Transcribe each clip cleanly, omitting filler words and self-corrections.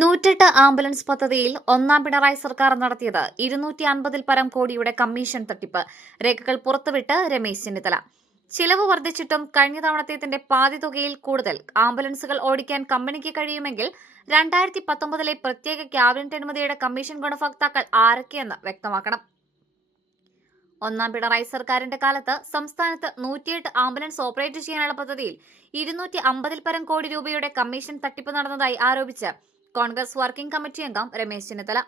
108 ambulance പദ്ധതിയിൽ ഒന്നാം പിണറായി സർക്കാർ നടത്തിയത് 250 പരം കോടിയുടെ കമ്മീഷൻ തട്ടിപ്പ്. രേഖകൾ പുറത്തുവിട്ട് രമേശ് ചെന്നിത്തല. ചിലവ് വർദ്ധിച്ചിട്ടും കഴിഞ്ഞ തവണത്തേതിന്റെ പാതി തുകയിൽ കൂടുതൽ ആംബുലൻസുകൾ ഓടിക്കാൻ കമ്പനിക്ക് കഴിയുമെങ്കിൽ 2019 പ്രത്യേക ക്യാബിനറ്റ് അനുമതിയുടെ കമ്മീഷൻ ഗുണഭോക്താക്കൾ ആരൊക്കെയെന്ന് വ്യക്തമാക്കണം. ഒന്നാം പിണറായി സർക്കാരിന്റെ കാലത്ത് സംസ്ഥാനത്ത് 108 ആംബുലൻസ് ഓപ്പറേറ്റ് ചെയ്യാനുള്ള പദ്ധതിയിൽ 250 പരം കോടി രൂപയുടെ കമ്മീഷൻ തട്ടിപ്പ് നടന്നതായി ആരോപിച്ച് കോൺഗ്രസ് വർക്കിംഗ് കമ്മിറ്റി അംഗം രമേശ് ചെന്നിത്തല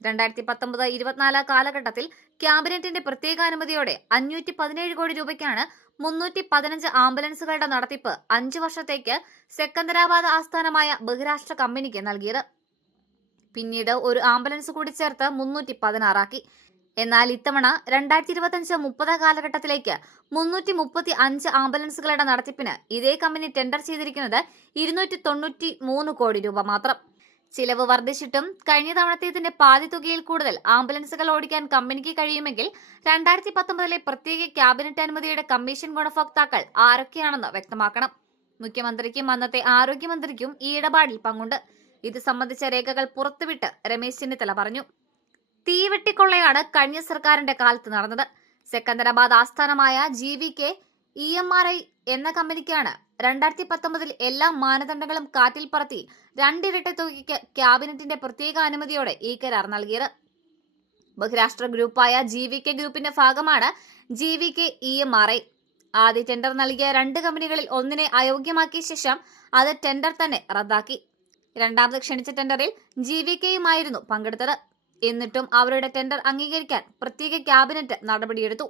2019-24 കാലഘട്ടത്തിൽ ക്യാബിനറ്റിന്റെ പ്രത്യേക അനുമതിയോടെ 517 കോടി രൂപയ്ക്കാണ് 315 ആംബുലൻസുകളുടെ നടത്തിപ്പ് 5 വർഷത്തേക്ക് സെക്കന്ദരാബാദ് ആസ്ഥാനമായ ബഹുരാഷ്ട്ര കമ്പനിക്ക് നൽകിയത്. പിന്നീട് ഒരു ആംബുലൻസ് കൂടി ചേർത്ത് 316 ആക്കി. എന്നാൽ ഇത്തവണ 2025-30 കാലഘട്ടത്തിലേക്ക് 335 ആംബുലൻസുകളുടെ നടത്തിപ്പിന് ഇതേ കമ്പനി ടെൻഡർ ചെയ്തിരിക്കുന്നത് 293 കോടി രൂപ മാത്രം. ചിലവ് വർദ്ധിച്ചിട്ടും കഴിഞ്ഞ തവണത്തേതിന്റെ പാതി തുകയിൽ കൂടുതൽ ആംബുലൻസുകൾ ഓടിക്കാൻ കമ്പനിക്ക് കഴിയുമെങ്കിൽ 2019 പ്രത്യേക ക്യാബിനറ്റ് അനുമതിയുടെ കമ്മീഷൻ ഗുണഭോക്താക്കൾ ആരൊക്കെയാണെന്ന് വ്യക്തമാക്കണം. മുഖ്യമന്ത്രിക്കും അന്നത്തെ ആരോഗ്യമന്ത്രിക്കും ഈ ഇടപാടിൽ പങ്കുണ്ട്. ഇത് സംബന്ധിച്ച രേഖകൾ പുറത്തുവിട്ട് രമേശ് ചെന്നിത്തല പറഞ്ഞു. തീവെട്ടിക്കൊള്ളയാണ് കഴിഞ്ഞ സർക്കാരിന്റെ കാലത്ത് നടന്നത്. സെക്കന്ദരാബാദ് ആസ്ഥാനമായ GVK EMRI എന്ന കമ്പനിക്കാണ് 2019 എല്ലാ മാനദണ്ഡങ്ങളും കാറ്റിൽ പറത്തി 2 ഇരട്ടി തുകയ്ക്ക് ക്യാബിനറ്റിന്റെ പ്രത്യേക അനുമതിയോടെ ഈ കരാർ നൽകിയത്. ബഹുരാഷ്ട്ര ഗ്രൂപ്പായ GVK ഗ്രൂപ്പിന്റെ ഭാഗമാണ് GVK EMRI. ആദ്യ ടെൻഡർ നൽകിയ 2 കമ്പനികളിൽ ഒന്നിനെ അയോഗ്യമാക്കിയ ശേഷം അത് ടെൻഡർ തന്നെ റദ്ദാക്കി. രണ്ടാമത് ക്ഷണിച്ച ടെൻഡറിൽ GVKയുമായിരുന്നു പങ്കെടുത്തത്. എന്നിട്ടും അവരുടെ ടെൻഡർ അംഗീകരിക്കാൻ പ്രത്യേക ക്യാബിനറ്റ് നടപടിയെടുത്തു.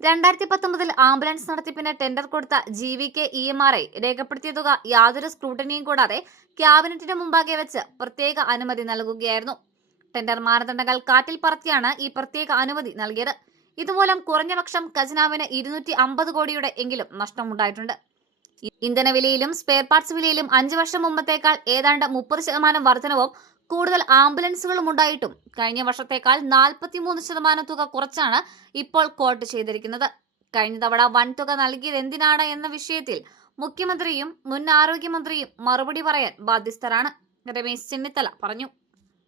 2019 ആംബുലൻസ് നടത്തിപ്പിന് ടെൻഡർ കൊടുത്ത GVK EMRI രേഖപ്പെടുത്തിയ തുക യാതൊരു സ്ക്രൂട്ടനിയും കൂടാതെ ക്യാബിനറ്റിന് മുമ്പാകെ വെച്ച് പ്രത്യേക അനുമതി നൽകുകയായിരുന്നു. ടെൻഡർ മാനദണ്ഡങ്ങൾ കാറ്റിൽ പറത്തിയാണ് ഈ പ്രത്യേക അനുമതി നൽകിയത്. ഇതുമൂലം കുറഞ്ഞപക്ഷം ഖജനാവിന് 250 കോടിയുടെ എങ്കിലും നഷ്ടമുണ്ടായിട്ടുണ്ട്. ഇന്ധനവിലയിലും സ്പെയർ പാർട്സ് വിലയിലും 5 വർഷം മുമ്പത്തേക്കാൾ ഏതാണ്ട് 30% വർധനവും കൂടുതൽ ആംബുലൻസുകളും ഉണ്ടായിട്ടും കഴിഞ്ഞ വർഷത്തേക്കാൾ 43% തുക കുറച്ചാണ് ഇപ്പോൾ കോട്ട് ചെയ്തിരിക്കുന്നത്. കഴിഞ്ഞ തവണ വൻ തുക നൽകിയത് എന്തിനാണ് എന്ന വിഷയത്തിൽ മുഖ്യമന്ത്രിയും മുൻ ആരോഗ്യമന്ത്രിയും മറുപടി പറയാൻ ബാധ്യസ്ഥരാണ്, രമേശ് ചെന്നിത്തല പറഞ്ഞു.